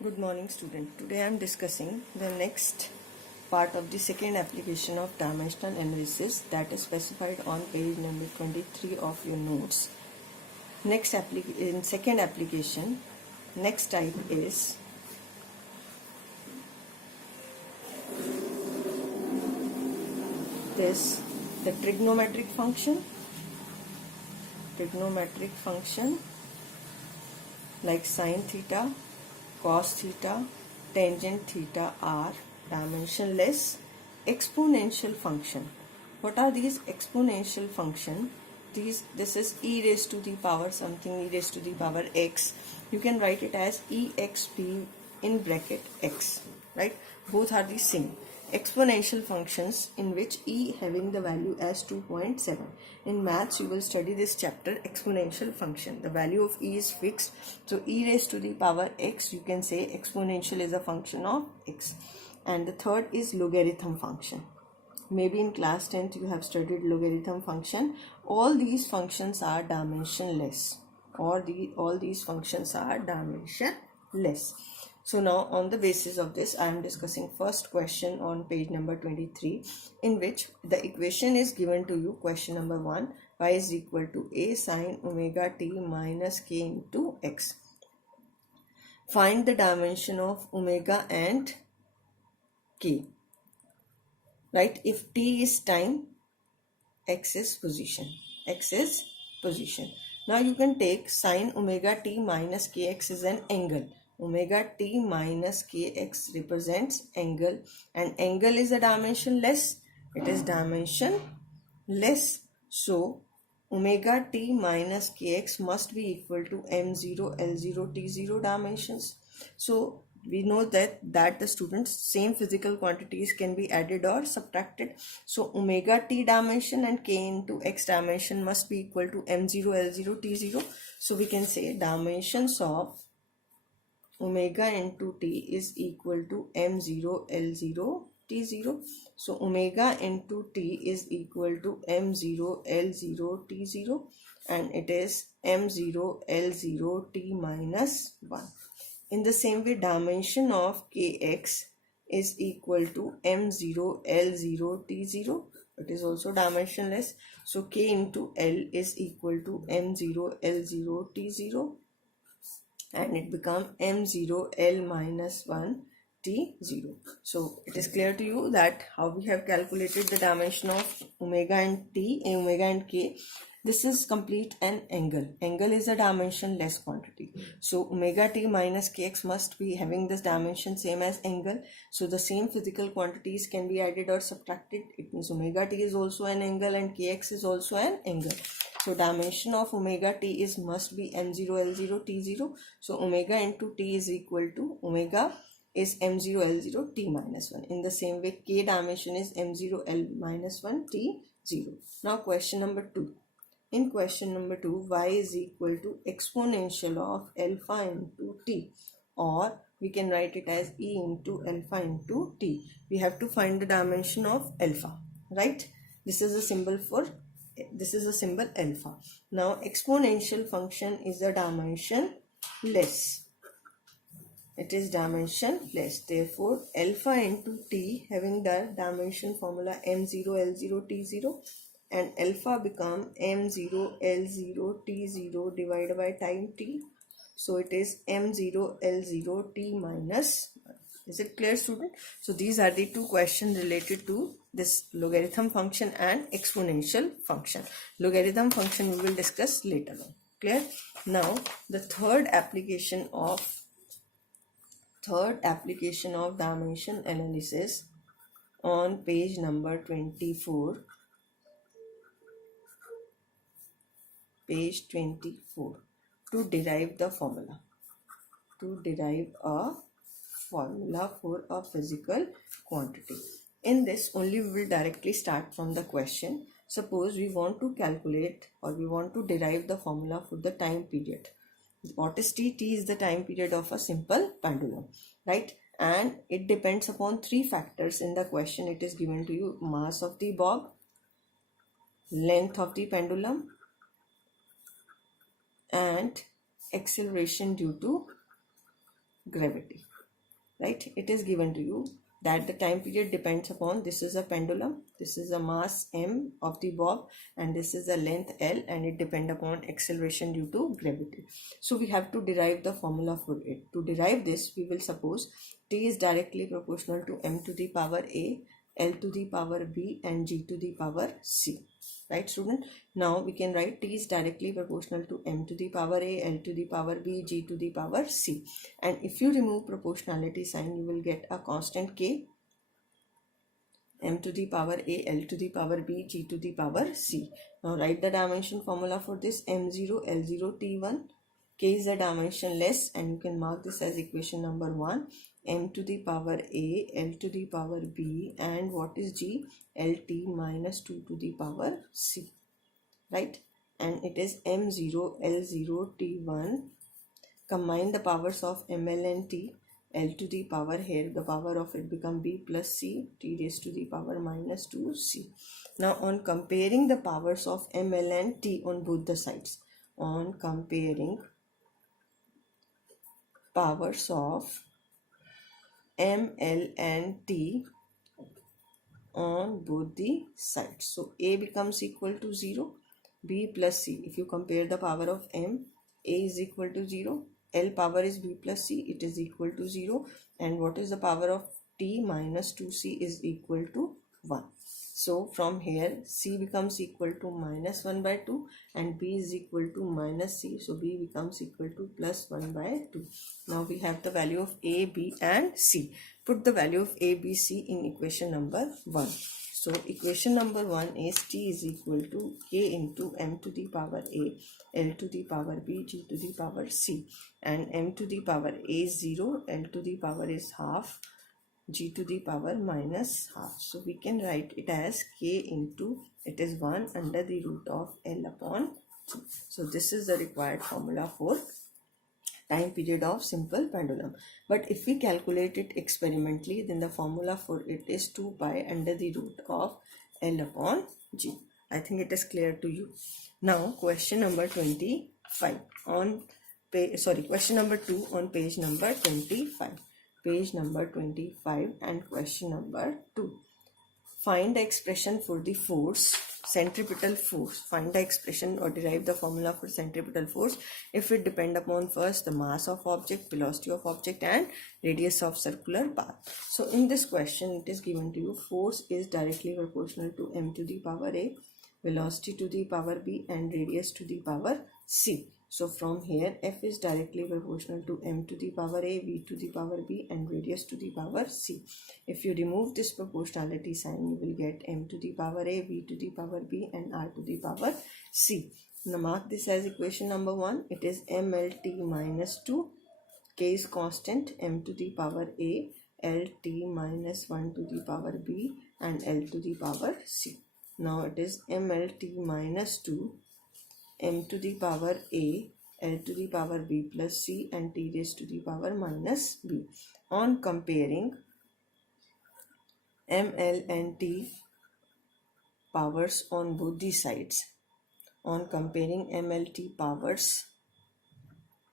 Good morning, student. Today I am discussing the next part of the second application of dimensional analysis that is specified on page number 23 of your notes. In second application, next type is the trigonometric function like sine theta, cos theta, tangent theta are dimensionless exponential function. What are these exponential function? This is e raised to the power something, e raised to the power x. You can write it as exp in bracket x, right? Both are the same. Exponential functions in which e having the value as 2.7. In maths, you will study this chapter, exponential function. The value of e is fixed. So e raised to the power x, you can say exponential is a function of x. And the third is logarithm function. Maybe in class 10th you have studied logarithm function. All these functions are dimensionless. All these functions are dimensionless. So now on the basis of this, I am discussing first question on page number 23, in which the equation is given to you. Question number 1, y is equal to a sine omega t minus k into x. Find the dimension of omega and k. Right? If t is time, x is position. Now you can take sine omega t minus kx is an angle. Omega t minus kx represents angle, and angle is a dimensionless. It is dimensionless. So omega t minus kx must be equal to m0, l0, t0 dimensions. So we know that the students same physical quantities can be added or subtracted. So omega t dimension and k into x dimension must be equal to m0, l0, t0. So we can say dimensions of omega into t is equal to m0, l0, t0. So omega into t is equal to m0, l0, t0, and it is m0, l0, t minus 1. In the same way, dimension of kx is equal to m0, l0, t0. It is also dimensionless. So k into l is equal to m0, l0, t0, and it becomes m0, l minus 1, t0. So it is clear to you that how we have calculated the dimension of omega and t, omega and k. This is complete an angle. Angle is a dimensionless quantity. So omega t minus kx must be having this dimension same as angle. So the same physical quantities can be added or subtracted. It means omega t is also an angle and kx is also an angle. So dimension of omega t is must be m0, l0, t0. So omega into t is equal to omega is m0, l0, t minus 1. In the same way, k dimension is m0, l minus 1, t0. Now question number 2. In question number 2, y is equal to exponential of alpha into t, or we can write it as e into alpha into t. We have to find the dimension of alpha, right? This is a symbol alpha. Now exponential function is a dimensionless. It is dimensionless. Therefore, alpha into t having the dimension formula m0, l0, t0, and alpha become m0, l0, t0 divided by time t. So it is m0, l0, t minus 1. Is it clear, student? So these are the two questions related to this logarithm function and exponential function. Logarithm function we will discuss later on. Clear? Now the third application of dimension analysis on page number 24. Page 24, to derive a formula for a physical quantity. In this only we will directly start from the question. Suppose we want to calculate or we want to derive the formula for the time period. What is t? T is the time period of a simple pendulum, right? And it depends upon three factors. In the question it is given to you: mass of the bob, length of the pendulum, and acceleration due to gravity. right? It is given to you that the time period depends upon, this is a pendulum, this is a mass m of the bob, and this is a length l, and it depend upon acceleration due to gravity. So we have to derive the formula for it. To derive this, we will suppose t is directly proportional to m to the power a, l to the power b, and g to the power c. Right, student? Now we can write t is directly proportional to m to the power a, l to the power b, g to the power c. And if you remove proportionality sign, you will get a constant k, m to the power a, l to the power b, g to the power c. Now write the dimension formula for this: m0, l0, t1. K is the dimensionless, and you can mark this as equation number 1. M to the power a, l to the power b, and what is g? lt minus 2 to the power c, right? And it is m0, l0, t1. Combine the powers of ml and t. L to the power, here the power of it become b plus c, t raised to the power minus 2c. Now on comparing the powers of ml and t on both the sides, on comparing powers of ml and t on both the sides, so a becomes equal to 0, b plus c. If you compare the power of m, a is equal to 0, l power is b plus c, it is equal to 0, and what is the power of t? Minus 2c is equal to 1. So from here c becomes equal to minus 1 by 2, and b is equal to minus c, so b becomes equal to plus 1 by 2. Now we have the value of a, b and c. Put the value of a, b, c in equation number 1. So equation number 1 is t is equal to k into m to the power a, l to the power b, g to the power c, and m to the power a is 0, l to the power is half, g to the power minus half. So we can write it as k into, it is 1 under the root of l upon 2. So this is the required formula for time period of simple pendulum. But if we calculate it experimentally, then the formula for it is 2 pi under the root of l upon g. I think it is clear to you. Now question number 25 on page, question number 2 on page number 25. Page number 25 and question number 2. Find the expression for the force, centripetal force. Find the expression or derive the formula for centripetal force if it depend upon first the mass of object, velocity of object, and radius of circular path. So in this question it is given to you force is directly proportional to m to the power a, velocity to the power b, and radius to the power c. So from here f is directly proportional to m to the power a, v to the power b, and radius to the power c. If you remove this proportionality sign, you will get m to the power a, v to the power b, and r to the power c. Now mark this as equation number 1. It is mlt minus 2, k is constant, m to the power a, lt minus 1 to the power b, and l to the power c. Now it is mlt minus 2, m to the power a, l to the power b plus c, and t raised to the power minus b. On comparing ml and t powers on both the sides, on comparing mlt powers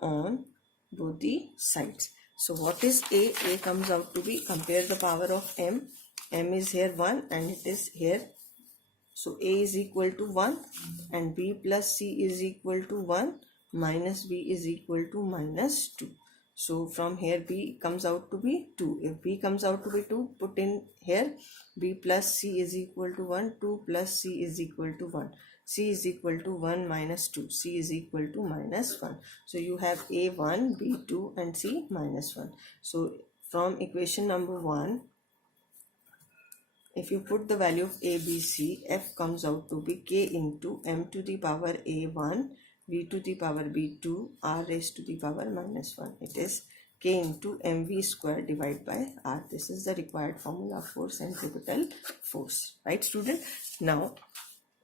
on both the sides. So what is a? A comes out to be, compare the power of m is here 1 and it is here. So a is equal to 1 and b plus c is equal to 1 minus b is equal to minus 2. So from here b comes out to be 2. If b comes out to be 2, put in here b plus c is equal to 1, 2 plus c is equal to 1. C is equal to 1 minus 2. C is equal to minus 1. So you have a 1, b 2 and c minus 1. So from equation number 1, if you put the value of a, b, c, f comes out to be k into m to the power a1, v to the power b2, r raised to the power minus 1. It is k into mv square divided by r. This is the required formula for centripetal force. Right, student? Now,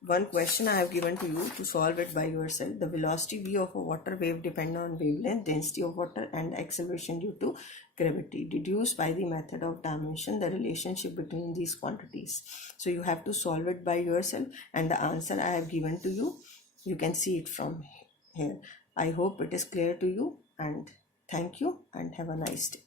one question I have given to you to solve it by yourself. The velocity v of a water wave depend on wavelength, density of water, and acceleration due to gravity. Deduce by the method of dimension the relationship between these quantities. So you have to solve it by yourself, and the answer I have given to you, you can see it from here. I hope it is clear to you, and thank you and have a nice day.